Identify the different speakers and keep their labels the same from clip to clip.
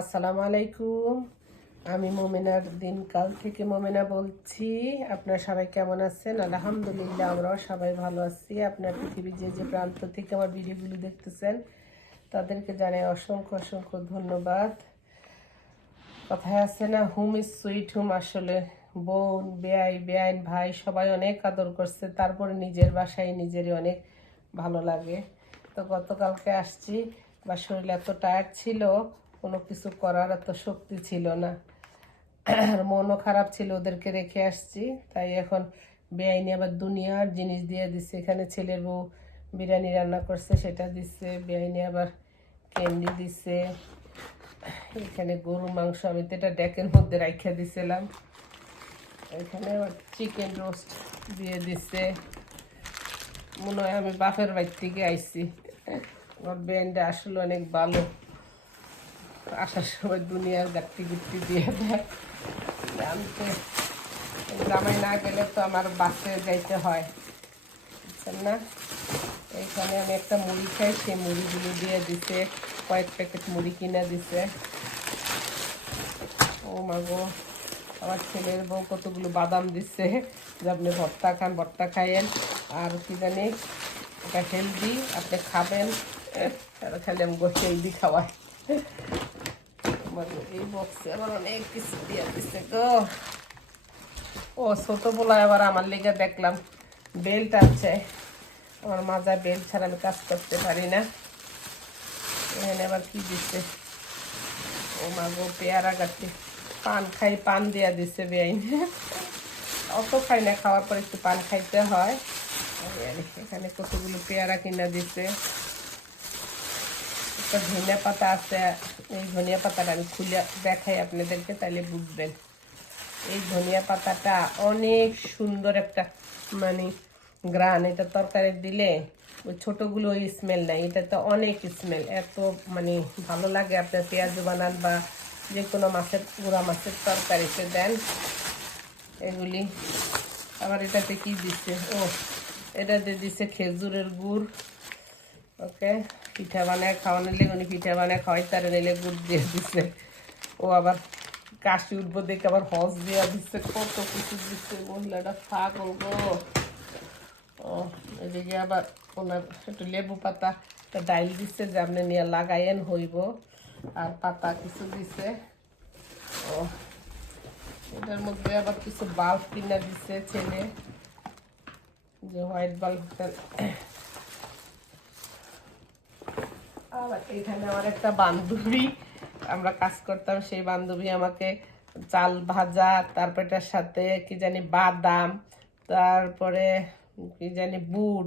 Speaker 1: আসসালামু আলাইকুম। আমি মোমেনার দিনকাল থেকে মোমেনা বলছি। আপনারা সবাই কেমন আছেন? আলহামদুলিল্লাহ, আমরাও সবাই ভালো আছি। আপনার পৃথিবীর যে যে প্রান্ত থেকে আমার ভিডিওগুলো দেখতেছেন, তাদেরকে জানাই অসংখ্য অসংখ্য ধন্যবাদ। কথায় আছে না, হুম ইজ সুইট, হুম আসলে বোন, বেআই, বেআইন ভাই, সবাই অনেক আদর করছে। তারপরে নিজের বাসায় নিজেরই অনেক ভালো লাগে। তো গতকালকে আসছি, বা শরীর এত টায়ার্ড ছিল কোনো কিছু করার এত শক্তি ছিল না। আর মনও খারাপ ছিল ওদেরকে রেখে আসছি। তাই এখন বেআইনি আবার দুনিয়ার জিনিস দিয়ে দিচ্ছে। এখানে ছেলের বউ বিরিয়ানি রান্না করছে, সেটা দিচ্ছে। বেআইনি আবার ক্যান্ডি দিচ্ছে। এখানে গরু মাংস আমি তো এটা ডেকের মধ্যে রাইখা দিছিলাম। এখানে আবার চিকেন রোস্ট দিয়ে দিচ্ছে। মনে হয় আমি বাপের বাড়ি থেকে আইছি। আমার ব্যান্ডটা আসলে অনেক ভালো। আসার সময় দুনিয়ার গাট্টি গুট্টি দিয়ে দেয়। আনতে গ্রামে না গেলে তো আমার বাসে যাইতে হয় না? এইখানে আমি একটা মুড়ি খাই, সেই মুড়িগুলো দিয়ে দিছে, কয়েক প্যাকেট মুড়ি কিনে দিছে। ও মাগো আমার ছেলের বউ কতগুলো বাদাম দিচ্ছে যে আপনি ভর্তা খান, ভর্তা খাইয়েন। আর কি জানি, এটা হেলদি আপনি খাবেন আর খালি আমি হেলদি খাওয়াই আমার এই বক্সে আবার অনেক কিছু দিয়ে দিচ্ছে গো। ও, ছোট বলা আবার আমার লেগে দেখলাম বেল্ট আছে। আমার মাজা বেল্ট ছাড়া আমি কাজ করতে পারি না। এখানে আবার কি দিচ্ছে ও মা গো, পেয়ারা গাছে। পান খাই, পান দিয়া দিচ্ছে বেআইন। অত খাই না, খাওয়ার পর একটু পান খাইতে হয়। এখানে কতগুলো পেয়ারা কিনা দিচ্ছে একটা ধনিয়া পাতা আছে, এই ধনিয়া পাতাটা আমি খুলে দেখাই আপনাদেরকে তাহলে বুঝবেন। এই ধনিয়া পাতাটা অনেক সুন্দর একটা মানে গ্রান। এটা তরকারি দিলে ওই ছোটোগুলো ওই স্মেল নাই এটা তো অনেক স্মেল এত মানে ভালো লাগে। আপনার পেঁয়াজ বানান বা যে কোনো মাছের, গুঁড়া মাছের তরকারিতে দেন, এগুলি। আবার এটাতে কি দিচ্ছে? ও, এটাতে দিচ্ছে খেজুরের গুড়। ওকে। পিঠা বানায় খাওয়ানো লেগে উনি পিঠা বানায় খাওয়াই, তার নিলে গুড় দিয়ে দিচ্ছে ও আবার কাশি উঠবো দেখে আবার হস দিয়ে দিচ্ছে কত কিছু দিচ্ছে মহিলাটা পাগল গো। ও, এদিকে আবার ওনার একটু লেবু পাতা, একটা ডাইল দিচ্ছে যে আপনি নিয়ে লাগাইয়েন হইব। আর পাতা কিছু দিছে। ও, এটার মধ্যে আবার কিছু বাল্ব কিনা দিচ্ছে ছেলে। যে হোয়াইট বাল্ব আবার এখানে আমার একটা বান্ধবী। আমরা কাজ করতাম, সেই বান্ধবী আমাকে চাল ভাজা তারপর এটার সাথে কি জানি বাদাম, তারপরে কি জানি বুট,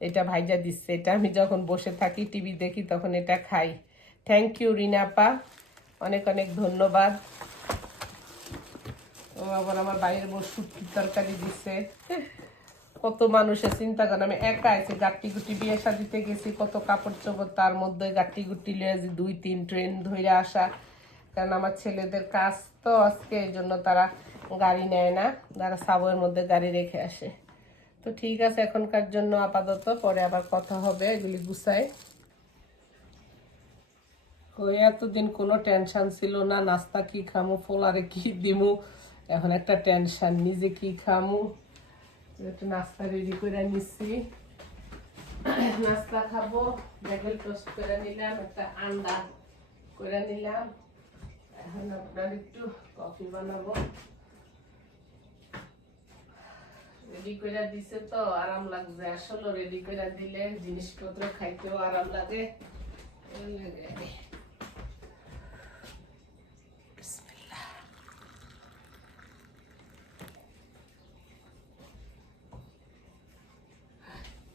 Speaker 1: এটা ভাইজা দিচ্ছে। এটা আমি যখন বসে থাকি, টিভি দেখি, তখন এটা খাই। থ্যাংক ইউ রিনাপা অনেক অনেক ধন্যবাদ। ও আবার আমার বাইরের শুটকির তরকারি দিচ্ছে। কত মানুষের চিন্তা করেন আমি একা আছি গাট্টি গুটি বিয়ে শাদিতে গেছি, কত কাপড় চোপড়, তার মধ্যে গাট্টি গুটি লিয়ে যে দুই, তিন ট্রেন ধরে আসা। কারণ আমার ছেলেদের কাজ তো আজকে, এই জন্য তারা গাড়ি নেয় না, তারা সাবয়ের মধ্যে গাড়ি রেখে আসে। তো ঠিক আছে, এখনকার জন্য আপাতত, পরে আবার কথা হবে, এগুলি গুছাই। ওই এতদিন কোনো টেনশন ছিল না, নাস্তা কি খামু, ফোলারে কি দিমু, এখন একটা টেনশন, নিজে কি খামু। একটু নাস্তা রেডি করে নিচ্ছি নাস্তা খাব বেগেল টোস্ট করে নিলাম, একটা আন্ডা করে নিলাম। এখন আপনার একটু কফি বানাবো। রেডি করে দিছে তো, আরাম লাগছে। আসলে রেডি করে দিলে জিনিসপত্র খাইতেও আরাম লাগে লাগে।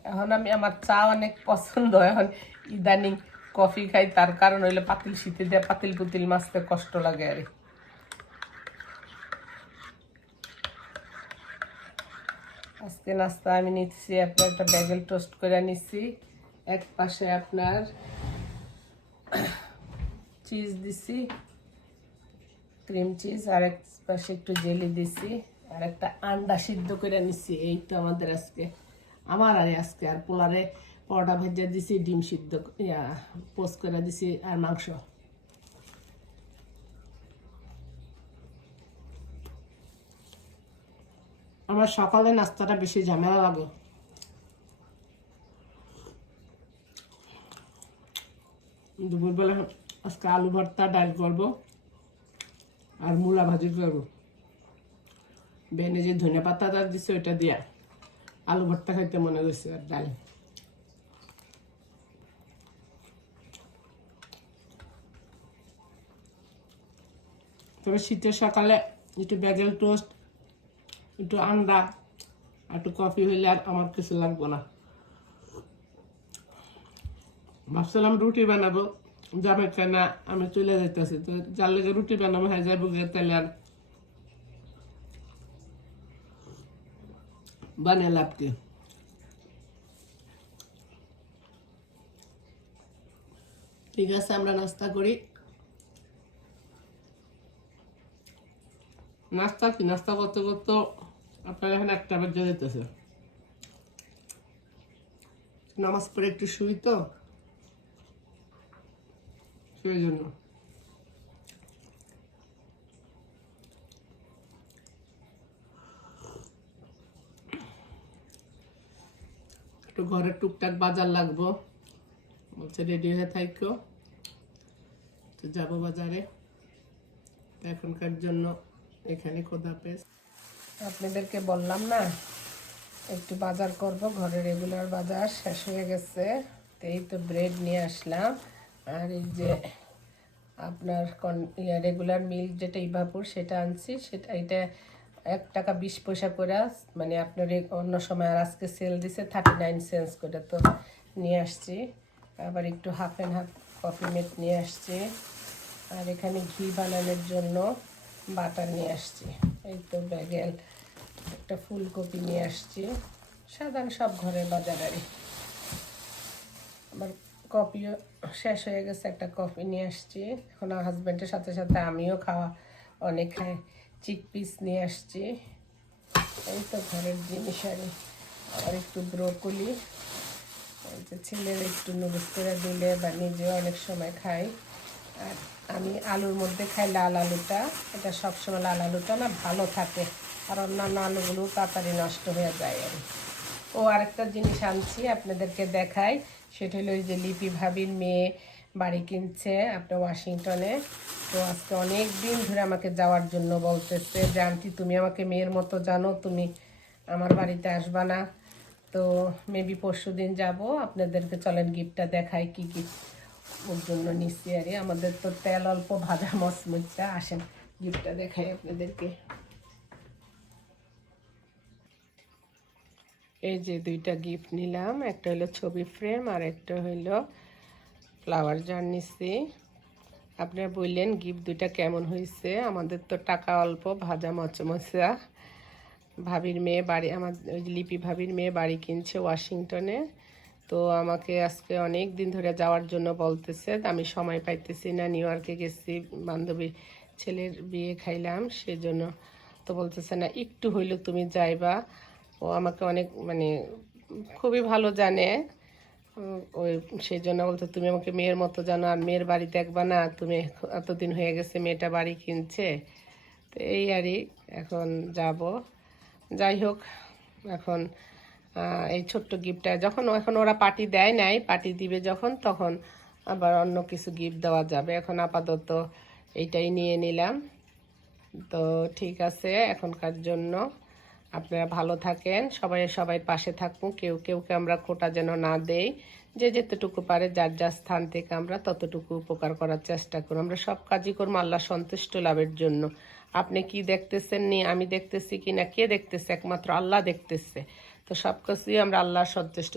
Speaker 1: এখন আমি আমার চা অনেক পছন্দ, এখন ইদানিং কফি খাই, তার কারণ হইলে পাতিল শীতে দিয়ে পাতিল পুতিল মাছতে কষ্ট লাগে আর। আজকে নাস্তা আমি নিচ্ছি আপনার একটা ব্যাগেল টোস্ট করে নিচ্ছি। এক পাশে আপনার চিজ দিছি ক্রিম চিজ আর এক পাশে একটু জেলি দিছি আর একটা আন্ডা সিদ্ধ করে নিচ্ছি, এই তো আমাদের আজকে। আমার আরে আজকে আর পোলারে পরোটা ভেজা দিছি, ডিম সিদ্ধ ইয়া পোস্ট করে দিছি আর মাংস। আমার সকালে নাস্তাটা বেশি ঝামেলা লাগে। দুপুরবেলা আজকে আলু ভর্তা, ডাল করব আর মূলা ভাজি করব। বেনে যে ধনে পাতাটা দিছে, ওইটা দিয়া। আলু ভর্তা খাইতে মনে হয়েছে আর ডাল। তবে শীতের সকালে একটু ব্যাগেল টোস্ট একটু আন্ডা, আর একটু কফি হইলে আর আমার কিছু লাগবো না। ভাবছিলাম রুটি বানাবো যাবে কেনা আমি চলে যাইতেছি। তো যার লেগে রুটি বানাবো হ্যাঁ যাব গিয়ে তাহলে আর বানিয়ে লাভ কি? ঠিক আছে আমরা নাস্তা করি। নাস্তা কি? নাস্তা করতে করতে আপনার এখানে একটা বেজে যেতেছে। নামাজ পড়ে একটু শুই তো? সেই জন্য। একটু ঘরে টুকটাক বাজার লাগবো। বলছে রেডি হয়ে থাকো তো যাব বাজারে। এখনকার জন্য এখানে খোদা পেস আপনাদেরকে বললাম না, একটু বাজার করব। ঘরে রেগুলার বাজার শেষ হয়ে গেছে। এই তো ব্রেড নিয়ে আসলাম। আর এই যে আপনার রেগুলার মিল্ক যেটা ইভাপুর সেটা আনছি। সেটা এটা এক টাকা বিশ পয়সা করে মানে আপনার অন্য সময় আর আজকে সেল দিছে থার্টি নাইন সেন্স করে তো নিয়ে আসছি। আবার একটু half and half coffee mate নিয়ে আসছি। আর এখানে ঘি বানানোর জন্য বাটার নিয়ে আসছি। এই তো ব্যাগেল একটা ফুলকপি নিয়ে আসছি। সাধারণ সব ঘরের বাজারে আবার কফিও শেষ হয়ে গেছে, একটা কফি নিয়ে আসছি। এখন হাজব্যান্ডের সাথে সাথে আমিও খাওয়া অনেক খাই। চিক পিস নিয়ে আসছি। এই তো ঘরের জিনিস আর আর একটু ব্রোকলি এই যে ছেলের একটু নুডলস করে দিলে বা নিজেও অনেক সময় খাই। আর আমি আলুর মধ্যে খাই লাল আলুটা। এটা সবসময় লাল আলুটা না ভালো থাকে। আর অন্যান্য আলুগুলো তাড়াতাড়ি নষ্ট হয়ে যায় আর ও আরেকটা জিনিস আনছি আপনাদেরকে দেখাই। সেটা হলো ওই যে লিপি ভাবির মেয়ে বাড়ি কিনছে আপনার ওয়াশিংটনে। তো আজকে অনেক দিন ধরে আমাকে যাওয়ার জন্য বলতেছে, যে, আন্টি, তুমি আমাকে মেয়ের মতো জানো, তুমি আমার বাড়িতে আসবা না। তো মেবি পরশু দিন যাব, আপনাদেরকে চলেন গিফটটা দেখাই কি কি ওর জন্য নিচ্ছি আরে আমাদের তো তেল অল্প ভাজা মচমচা আসেন গিফটটা দেখাই আপনাদেরকে। এই যে দুইটা গিফট নিলাম, একটা হলো ছবি ফ্রেম আর একটা হইল ফ্লাওয়ার জার নিচ্ছি আপনারা বললেন গিফট দুইটা কেমন হয়েছে আমাদের তো টাকা অল্প, ভাজা মচমচা। ভাবির মেয়ে বাড়ি, আমার ওই লিপি ভাবির মেয়ে বাড়ি কিনছে ওয়াশিংটনে। তো আমাকে আজকে অনেক দিন ধরে যাওয়ার জন্য বলতেছে, আমি সময় পাইতেছি না, নিউ ইয়র্কে গেছি, বান্ধবীর ছেলের বিয়ে খাইলাম, সেজন্য। তো বলতেছে না, একটু হইলেও তুমি যাইবা। ও আমাকে অনেক মানে খুবই ভালো জানে। ওই সেই জন্য বলতে তুমি আমাকে মেয়ের মতো জানো আর মেয়ের বাড়ি দেখবা না। তুমি এতদিন হয়ে গেছে মেয়েটা বাড়ি কিনছে। তো এই আরই এখন যাব। যাই হোক, এখন এই ছোট্ট গিফটটা, যখন এখন ওরা পার্টি দেয় নাই, পার্টি দিবে যখন, তখন আবার অন্য কিছু গিফট দেওয়া যাবে। এখন আপাতত এইটাই নিয়ে নিলাম। তো ঠিক আছে, এখনকার জন্য। আপনারা ভালো থাকেন, সবাই সবাই পাশে থাকুন, কেউ কেউকে আমরা খোটা যেন না দেই। যে যেতটুকু পারে, যার যার স্থান থেকে আমরা ততটুকু উপকার করার চেষ্টা করব আমরা সব কাজই করব আল্লাহ সন্তুষ্ট লাভের জন্য। আপনি কি দেখতেছেন নি, আমি দেখতেছি কি না কে দেখতেছে? একমাত্র আল্লাহ দেখতেছে। তো সব কিছুই আমরা আল্লাহ সন্তুষ্ট।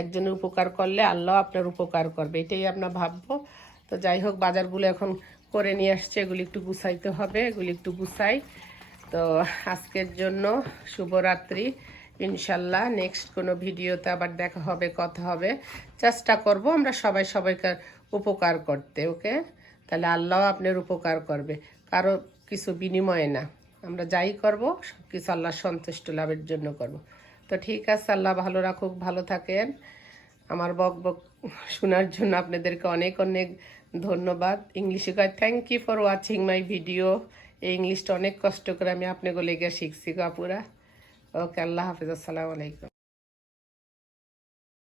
Speaker 1: একজনের উপকার করলে আল্লাহ আপনার উপকার করবে, এটাই আমরা ভাববো। তো যাই হোক, বাজারগুলো এখন করে নিয়ে আসছে, এগুলি একটু গুছাইতে হবে, এগুলি একটু গুছাই। তো আজকের জন্য শুভরাত্রি। ইনশাল্লাহ নেক্সট কোনো ভিডিওতে আবার দেখা হবে, কথা হবে। চেষ্টা করব আমরা সবাই সবাইকার উপকার করতে ওকে তাহলে আল্লাহ আপনার উপকার করবে। কারও কিছু বিনিময়ে না। আমরা যাই করব সব কিছু আল্লাহ সন্তুষ্ট লাভের জন্য করব। তো ঠিক আছে, আল্লাহ ভালো রাখুক, ভালো থাকেন। আমার বক বক শোনার জন্য আপনাদেরকে অনেক অনেক ধন্যবাদ। ইংলিশে কয় thank you for watching my video এই ইংলিশটা অনেক কষ্ট করে আমি আপনাকে লেগে শিখছি কাপুরা ওকে, আল্লাহ হাফিজ, আসসালামু আলাইকুম।